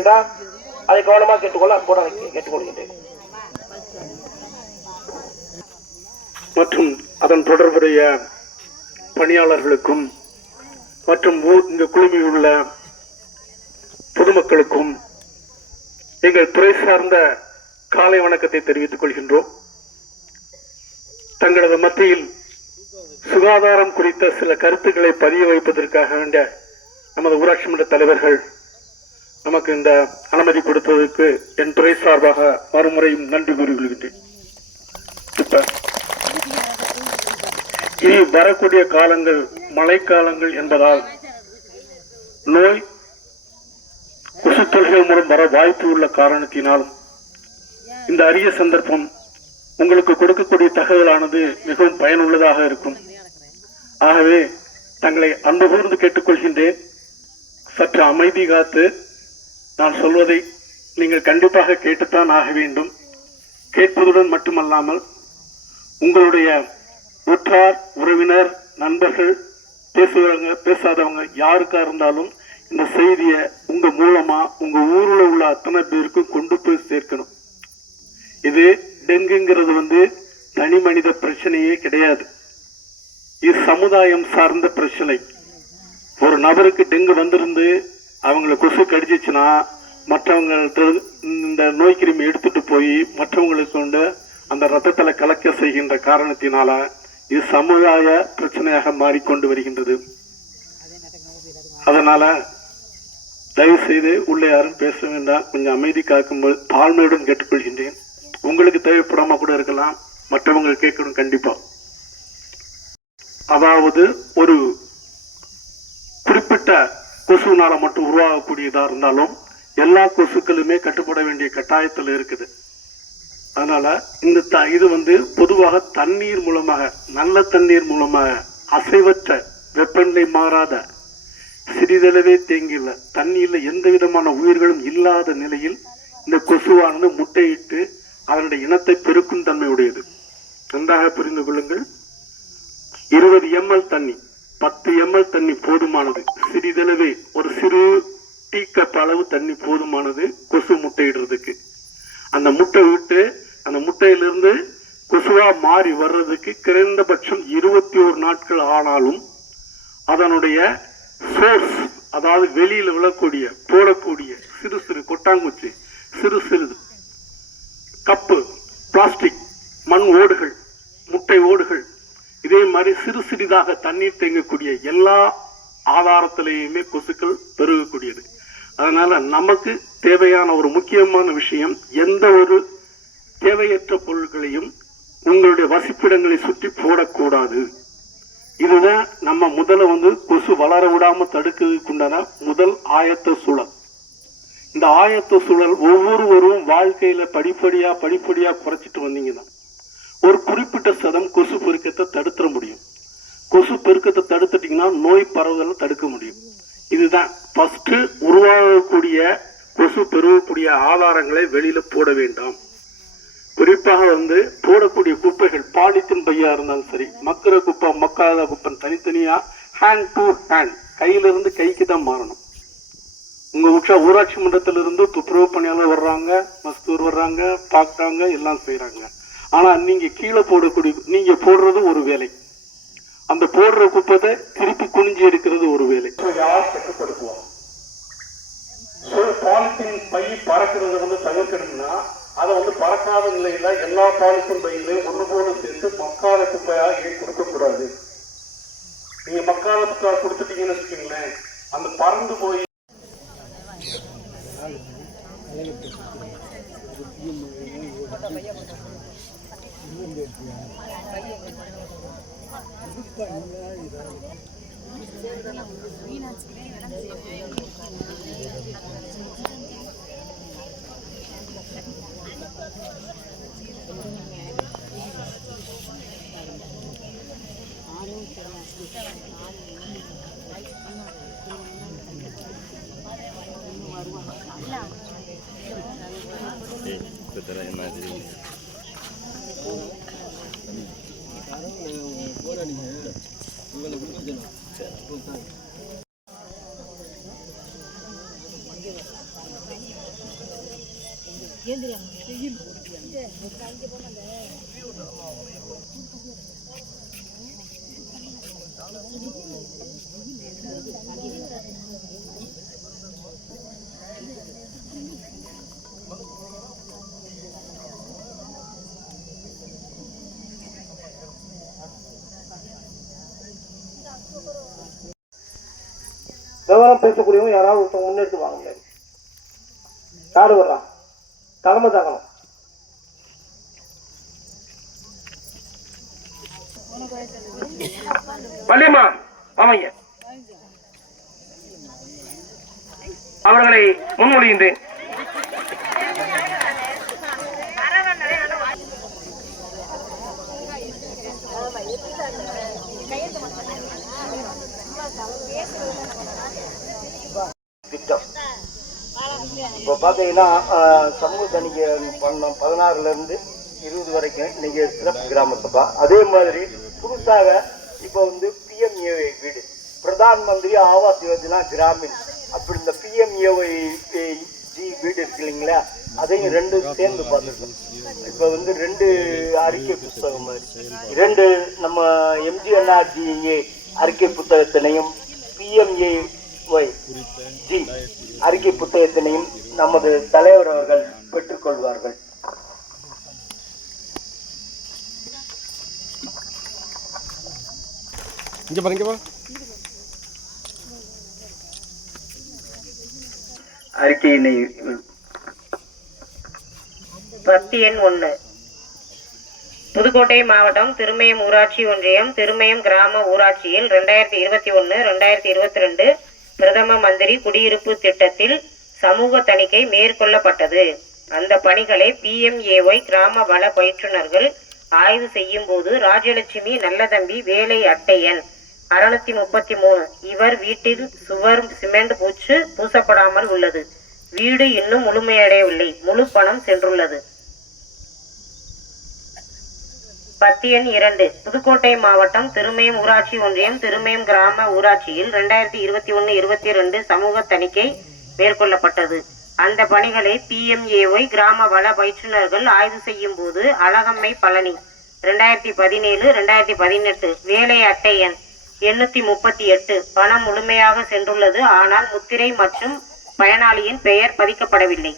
என்றால் அதை கவனமாக கேட்டுக்கொள்ள அன்போடு கேட்டுக்கொள்கின்றேன். மற்றும் அதன் தொடர்புடைய பணியாளர்களுக்கும் மற்றும் இங்கு குழுமியுள்ள பொதுமக்களுக்கும் எங்கள் துறை சார்ந்த காலை வணக்கத்தை தெரிவித்துக் கொள்கின்றோம். தங்களது மத்தியில் சுகாதாரம் குறித்த சில கருத்துக்களை பதிய வைப்பதற்காக வேண்டிய நமது ஊராட்சி மன்ற தலைவர்கள் நமக்கு இந்த அனுமதி கொடுத்ததற்கு என் துறை சார்பாக மறுமுறையும் நன்றி கூறிக்கொள்கின்றேன். இனி வரக்கூடிய காலங்கள் மழைக்காலங்கள் என்பதால் நோய் கொசு தொல்லைகள் மூலம் வர வாய்ப்பு உள்ள காரணத்தினாலும் இந்த அரிய சந்தர்ப்பம் உங்களுக்கு கொடுக்கக்கூடிய தகவலானது மிகவும் பயனுள்ளதாக இருக்கும். ஆகவே தங்களை அன்பு கூர்ந்து கேட்டுக்கொள்கின்றேன். சற்று அமைதி காத்து நான் சொல்வதை நீங்கள் கண்டிப்பாக கேட்டுத்தான் ஆக வேண்டும். கேட்பதுடன் மட்டுமல்லாமல் உங்களுடைய உற்றார் உறவினர் நண்பர்கள் பேசாதவங்க யாருக்கா இருந்தாலும் இந்த செய்தியை உங்க மூலமா உங்க ஊரில் உள்ள அத்தனை பேருக்கும் கொண்டு போய் சேர்க்கணும். இது டெங்குங்கிறது தனி மனித பிரச்சனையே கிடையாது. இது சமுதாயம் சார்ந்த பிரச்சனை. ஒரு நபருக்கு டெங்கு வந்திருந்து அவங்களை கொசு கடிச்சிச்சுன்னா மற்றவங்கள்ட்ட இந்த நோய் கிருமி எடுத்துட்டு போய் மற்றவங்களுக்கு கொண்டு அந்த ரத்தத்தில் கலக்க செய்கின்ற காரணத்தினால இது சமுதாய பிரச்சனையாக மாறிக்கொண்டு வருகின்றது. அதனால தயவு செய்து உள்ளே யாரும் பேச வேண்டாம். கொஞ்சம் அமைதி காக்கும்போது தாழ்மையுடன் கேட்டுக்கொள்கின்றேன். உங்களுக்கு தேவைப்படாம கூட இருக்கலாம், மற்றவங்க கேட்கணும் கண்டிப்பா. அதாவது ஒரு குறிப்பிட்ட கொசுனால மட்டும் உருவாகக்கூடியதா இருந்தாலும் எல்லா கொசுக்களுமே கட்டுப்பட வேண்டிய கட்டாயத்தில் இருக்குது. அதனால இது பொதுவாக தண்ணீர் மூலமாக, நல்ல தண்ணீர் மூலமாக, அசைவற்ற வெப்பநிலை மாறாத சிறிதளவே தேங்கியுள்ள தண்ணீர்ல எந்த விதமான உயிர்களும் இல்லாத நிலையில் இந்த கொசுவானது முட்டையிட்டு அதனுடைய இனத்தை பெருக்கும் தன்மையுடையது. நன்றாக புரிந்து கொள்ளுங்கள். 20 ml தண்ணி, 10 ml தண்ணி போதுமானது. சிறிதளவே ஒரு சிறு டீ கப் அளவு தண்ணி போதுமானது கொசு முட்டையிடுறதுக்கு. அந்த முட்டை விட்டு அந்த முட்டையிலிருந்து கொசுவா மாறி வர்றதுக்கு குறைந்தபட்சம் 21 நாட்கள் ஆனாலும் அதனுடைய சோர்ஸ், அதாவது வெளியில விழக்கூடிய போடக்கூடிய சிறு சிறு கொட்டாங்குச்சி, சிறு சிறு கப்பு, பிளாஸ்டிக், மண் ஓடுகள், முட்டை ஓடுகள், இதே மாதிரி சிறு சிறிதாக தண்ணீர் தேங்கக்கூடிய எல்லா ஆதாரத்திலேயுமே கொசுக்கள் பெருகக்கூடியது. அதனால நமக்கு தேவையான ஒரு முக்கியமான விஷயம், எந்த ஒரு தேவையற்ற பொருட்களையும் உங்களுடைய வசிப்பிடங்களை சுற்றி போடக்கூடாது. இதுதான் நம்ம முதல்ல கொசு வளர விடாம தடுக்கிறதுக்குண்டான முதல் ஆயத்த சூழல். இந்த ஆயத்த சூழல் ஒவ்வொருவரும் வாழ்க்கையில படிப்படியா குறைச்சிட்டு வந்தீங்கன்னா ஒரு குறிப்பிட்ட சதம் கொசு பெருக்கத்தை தடுத்துட முடியும். கொசு பெருக்கத்தை தடுத்துட்டீங்கன்னா நோய் பரவுதலை தடுக்க முடியும். இதுதான் ஃபர்ஸ்ட். உருவாகக்கூடிய கொசு பெருகக்கூடிய ஆதாரங்களை வெளியில போட வேண்டாம். குறிப்பாக போடக்கூடிய குப்பைகள் பாலித்தீன் பையா இருந்தாலும் சரி, மக்கிற குப்பை மக்காத குப்பை தனித்தனியா ஹேண்ட் டு ஹேண்ட், கையிலிருந்து கைக்கு தான் மாறணும். உங்க ஊராட்சி மன்றத்திலிருந்து துப்புரவு பணியாளர் வர்றாங்க, மஸ்தூர் வர்றாங்க, பார்க்கறாங்க, எல்லாம் செய்யறாங்க. ஆனா நீங்க கீழே போடக்கூடிய, நீங்க போடுறது ஒரு வேலை, அந்த போடுற குப்பத்தை திருப்பி குனிஞ்சு எடுக்கிறது ஒரு வேலை. யார் கட்டுப்படுத்துவோம்? பாலித்தீன் பை பறக்கிறது தவிர்க்கணும்னா அதை பறக்காத நிலையில எல்லா பாலித்தீன் பைகளையும் ஒன்று போல சேர்த்து மக்காத குப்பையாக கொடுக்கக்கூடாது. நீங்க மக்காத குப்பை கொடுத்துட்டீங்கன்னு வச்சுக்கீங்களேன், அந்த பறந்து போய் விவரம் பேசக்கூடியவங்க யாராவது ஒருத்தவங்க முன்னெடுத்து வாங்க முடியாது. யாரு வர்றா? தலைமை தாங்கணும். வள்ளியம்மா ஆமாங்க, அவர்களை முன்மொழிகின்றேன். திட்டம் இப்போ பார்த்தீங்கன்னா சமூக தணிக்கை பண்ணோம் 16லேருந்து 20 வரைக்கும் இன்னைக்கு சிறப்பு கிராம சபா. அதே மாதிரி புதுசாக இப்போ வந்து பிஎம்ஏஒய் வீடு, பிரதான் மந்திரி ஆவாஸ் யோஜனா கிராமின், அப்படி இந்த பிஎம்ஏஒய் வீடு இருக்கு இல்லைங்களா, அதையும் 2 சேர்ந்து பார்த்துருக்கோம். இப்போ வந்து 2 அறிக்கை புத்தகம், 2 நம்ம எம்ஜிஎன்ஆர்ஜிஏ அறிக்கை புத்தகத்தினையும் பிஎம்ஏஒய் அறிக்கை புத்தகத்தினையும் நமது தலைவர் அவர்கள் பெற்றுக்கொள்வார்கள். அறிக்கையினை பத்தி எண் 1. புதுக்கோட்டை மாவட்டம் திருமயம் ஊராட்சி ஒன்றியம் திருமயம் கிராம ஊராட்சியில் 2021-2022 பிரதம மந்திரி குடியிருப்பு திட்டத்தில் சமூக தணிக்கை மேற்கொள்ளப்பட்டது. அந்த பணிகளை பிஎம்ஏஒய் கிராம வள பயிற்றுனர்கள் ஆய்வு செய்யும் போது ராஜலட்சுமி நல்லதம்பி வேலை அட்டை எண் 633, இவர் வீட்டில் சுவர் சிமெண்ட் பூச்சு பூசப்படாமல் உள்ளது. வீடு இன்னும் முழுமையடையவில்லை. முழு பணம் சென்றுள்ளது. பத்தி எண் 2. புதுக்கோட்டை மாவட்டம் திருமயம் ஊராட்சி ஒன்றியம் திருமயம் கிராம ஊராட்சியில் 2021-22 சமூக தணிக்கை மேற்கொள்ளப்பட்டது. அந்த பணிகளை பிஎம்ஏஒய் கிராம வள பயிற்றுனர்கள் ஆய்வு செய்யும் போது அழகம்மை பழனி 2017-2018 வேலை அட்டை எண் 838 பணம் முழுமையாக சென்றுள்ளது. ஆனால் முத்திரை மற்றும் பயனாளியின் பெயர் பதிக்கப்படவில்லை.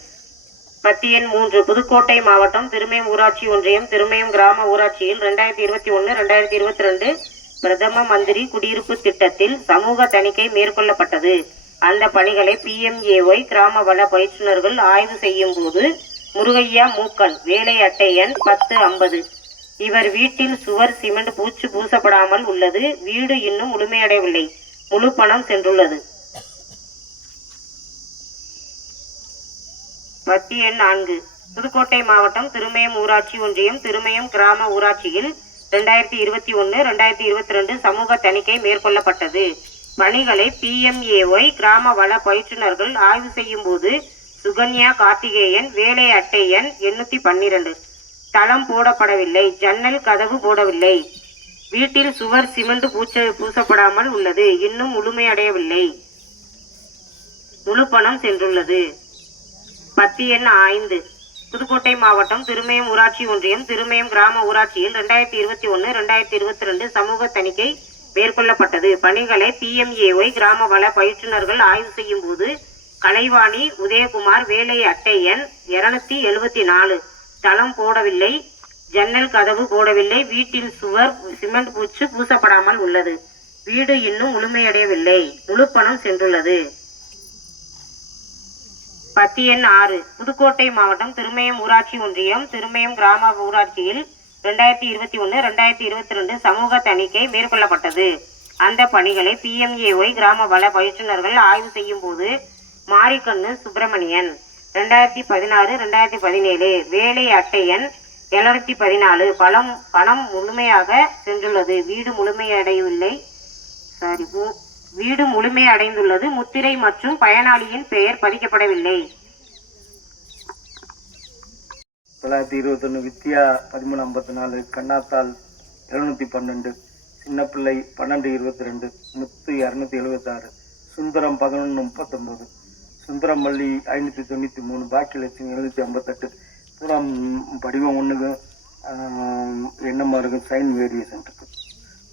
பத்தி எண் 3. புதுக்கோட்டை மாவட்டம் திருமயம் ஊராட்சி ஒன்றியம் திருமயம் கிராம ஊராட்சியில் 2021-2022 பிரதம மந்திரி குடியிருப்பு திட்டத்தில் சமூக தணிக்கை மேற்கொள்ளப்பட்டது. அந்த பணிகளை பிஎம்ஏஒய் கிராம வள பயிற்றுனர்கள் ஆய்வு செய்யும் போது முருகையா மூக்கன் வேலை அட்டை எண் 1050, இவர் வீட்டில் சுவர் சிமெண்ட் பூச்சு பூசப்படாமல் உள்ளது. வீடு இன்னும் முழுமையடையவில்லை. முழு பணம் சென்றுள்ளது. பத்தி எண் 4. புதுக்கோட்டை மாவட்டம் திருமயம் ஊராட்சி ஒன்றியம் திருமயம் கிராம ஊராட்சியில் 2021-2022 சமூக தணிக்கை மேற்கொள்ளப்பட்டது. பணிகளை பிஎம்ஏஒய் கிராம வள பயிற்றுனர்கள் ஆய்வு செய்யும் போது சுகன்யா கார்த்திகேயன் வேலை அட்டை எண் 812 தளம் போடப்படவில்லை. ஜன்னல் கதவு போடவில்லை. வீட்டில் சுவர் சிமெண்ட் பூசப்படாமல் உள்ளது. இன்னும் முழுமையடையவில்லை. முழு பணம் சென்றுள்ளது. பத்தி எண் 5. புதுக்கோட்டை மாவட்டம் திருமயம் ஊராட்சி ஒன்றியம் திருமயம் கிராம ஊராட்சியில் 2021-2022 சமூக தணிக்கை மேற்கொள்ளப்பட்டது. பணிகளை பிஎம்ஏஒய் கிராம வள பயிற்றுனர்கள் ஆய்வு செய்யும் போது கலைவாணி உதயகுமார் வேலை அட்டை எண் 274 தளம் போடவில்லை. ஜன்னல் கதவு போடவில்லை. வீட்டில் சுவர் சிமெண்ட் பூச்சு பூசப்படாமல் உள்ளது. வீடு இன்னும் முழுமையடையவில்லை. முழு பணம் சென்றுள்ளது. பத்தி எண் 6. புதுக்கோட்டை மாவட்டம் திருமயம் ஊராட்சி ஒன்றியம் திருமயம் கிராம ஊராட்சியில் 2021-2022 சமூக தணிக்கை மேற்கொள்ளப்பட்டது. அந்த பணிகளை பிஎம்ஏஒய் கிராம வள பயிற்றுனர்கள் ஆய்வு செய்யும் போது மாரிக்கண்ணு சுப்பிரமணியன் 2016-2017 வேலை அட்டை எண் 714 பணம் முழுமையாக சென்றுள்ளது. வீடு முழுமையடைந்துள்ளது. முத்திரை மற்றும் பயனாளியின் பெயர் பதிக்கப்படவில்லை. 921 வித்யா 1354 கண்ணாத்தாள் 712 சின்னப்பிள்ளை 1222 முத்து 276 சுந்தரம் 1139 சுந்தரமல்லி 593 பாக்கியலட்சுமி 758 படிவம் ஒன்றுக்கு என்னமா இருக்குது சைன் வேரியேஷன் இருக்குது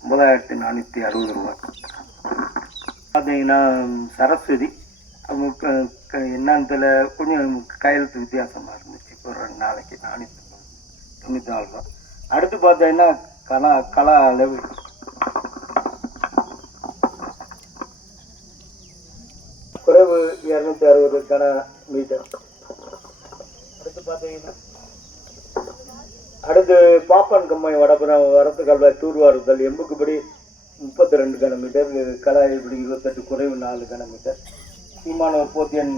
9460 ரூபா. பார்த்தீங்கன்னா சரஸ்வதி என்னன்னு தெரியல, கொஞ்சம் கையெழுத்து வித்தியாசமாக இருந்துச்சு. இப்போ 2 நாளைக்கு 494 ரூபா. அடுத்து பார்த்தீங்கன்னா கலா அளவு குறைவு 260 கன மீட்டர். அடுத்து பார்த்தீங்கன்னா அடுத்து பாப்பான் கம்மை வடபுறம் வரத்து கால்வாய் தூர்வாறுதல் எம்புக்குப்படி 32 கன மீட்டர், கலாய் இப்படி 28 குறைவு 4 கன மீட்டர். சீமானூர் போத்தியன்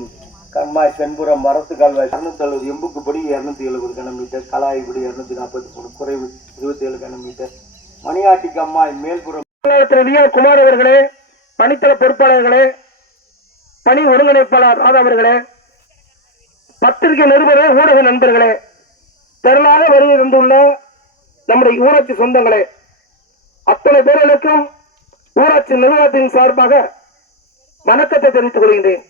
கம்மாய் தென்புறம் வரத்து கால்வாய் 260 எம்புக்குப்படி 270 கன மீட்டர், கலாய் இப்படி 243 குறைவு 27 கன மீட்டர். மணியாட்டி கம்மாய் மேல்புறம் குமார் அவர்களே, பணித்தள பொறுப்பாளர்களே, பணி ஒருங்கிணைப்பாளர் ராதா அவர்களே, பத்திரிகை நிருபர்களே, ஊடக நண்பர்களே, திரளாக வருகை தந்துள்ள நம்முடைய ஊராட்சி சொந்தங்களே, அத்தனை பேர்களுக்கும் ஊராட்சி நிர்வாகத்தின் சார்பாக வணக்கத்தை தெரிவித்துக் கொள்கின்றேன்.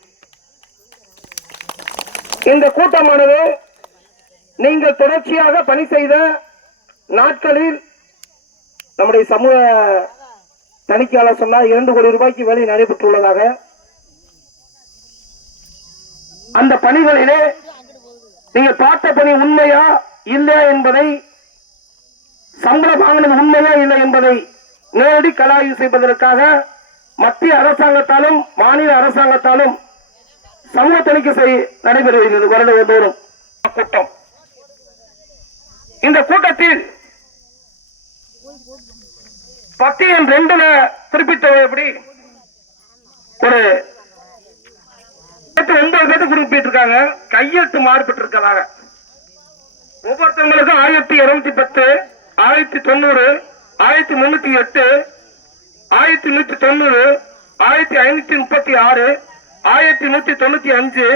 இந்த கூட்டமானது நீங்கள் தொடர்ச்சியாக பணி செய்த நாட்களில் நம்முடைய சமூக தணிக்கையாளர் சொன்னால் 2 கோடி ரூபாய்க்கு வேலை நடைபெற்றுள்ளதாக, அந்த பணிகளிலே நீங்கள் பார்த்த பணி உண்மையா இல்லை என்பதை, சம்பளம் வாங்கினது உண்மையா இல்லை என்பதை நேரடி கலாய்வு செய்வதற்காக மத்திய அரசாங்கத்தாலும் மாநில அரசாங்கத்தாலும் சமூக தணிக்கை நடைபெறுகிறது வருடந்தோறும் கூட்டம். இந்த கூட்டத்தில் 10/2 குறிப்பிட்டபடி ஒரு 9 பேர் குறிப்பிட்டிருக்காங்க. கையெழுத்து மாறுபட்டு இருக்கதாக ஒவ்வொருத்தவங்களுக்கும் 1210, 1090, 1308, 1190, 1536, 1195.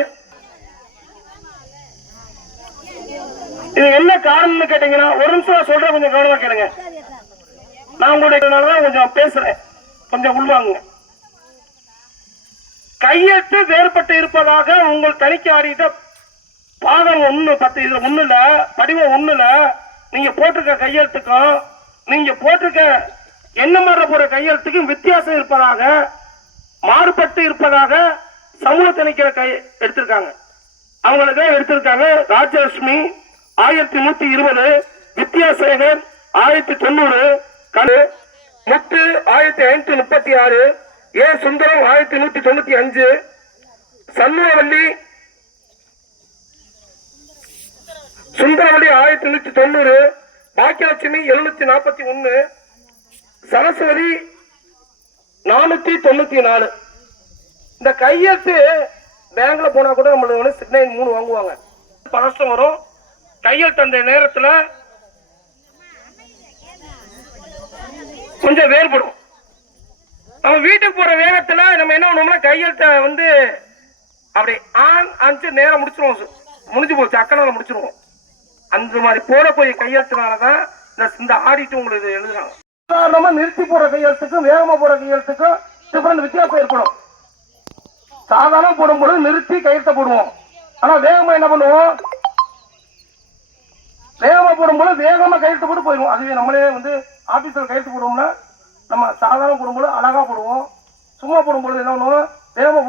இது என்ன காரணம்னு கேட்டீங்கன்னா, ஒரு நிமிஷம் சொல்றேன், கொஞ்சம் கவனமா கேளுங்க. நான் உங்களுடைய கொஞ்சம் பேசுறேன், கொஞ்சம் உள்வாங்க. கையெழுத்து வேறுபட்டு இருப்பதாக உங்கள் தணிக்கை ஆடிட்ட பாகம் 1 இதுல 1ல படிவம் 1ல நீங்க போட்டிருக்க கையெழுத்துக்கும் நீங்க போட்டிருக்க என்ன மாதிரி போற கையெழுத்துக்கும் வித்தியாசம் இருப்பதாக, மாறுபட்டு இருப்பதாக சமூக தணிக்கை எடுத்திருக்காங்க. அவங்களுக்கு எடுத்திருக்காங்க. ராஜலட்சுமி 1120, வித்யாசேகர் 1090, முத்து 1536, ஏ சுந்தரம் 1195, சண்முகவல்லி சுந்தரவல்லி 1190, பாக்கியலட்சுமி 741, சரஸ்வதி 494. இந்த கையெழுத்து பேங்க்ல போனா கூட நம்மளுக்கு சிக்னைன் 3 வாங்குவாங்க. நஷ்டம் வரும். கையெழுத்து அந்த நேரத்தில் கொஞ்சம் வேறுபடும். நம்ம வீட்டுக்கு போற வேகத்துல நம்ம என்ன பண்ணுவோம்னா கையெழுத்த அப்படி அஞ்சு நேரம் முடிஞ்சு போச்சு, அக்கனால முடிச்சிருவோம். அந்த மாதிரி போடக்கூடிய கையெழுத்துனாலதான் இந்த ஆடிட்டு உங்களுக்கு எழுதுறாங்க. சாதாரணமா நிறுத்தி போற கையெழுத்துக்கும் வேகமா போற கையெழுத்துக்கும் டிஃபரெண்ட் வித்தியாசம் ஏற்படும். சாதாரண போடும்போது நிறுத்தி கையெழுத்த போடுவோம். ஆனா வேகமா என்ன பண்ணுவோம், வேகமா போடும்போது வேகமா கையெழுத்து போட்டு போயிடுவோம். அதுவே நம்மளே ஆபீஸ்ல கையெழுத்து போடுவோம்னா நம்ம சாதாரண போடும்போது அழகா போடுவோம். சும்மா போடும்போது என்ன பண்ணுவோம், வேகமா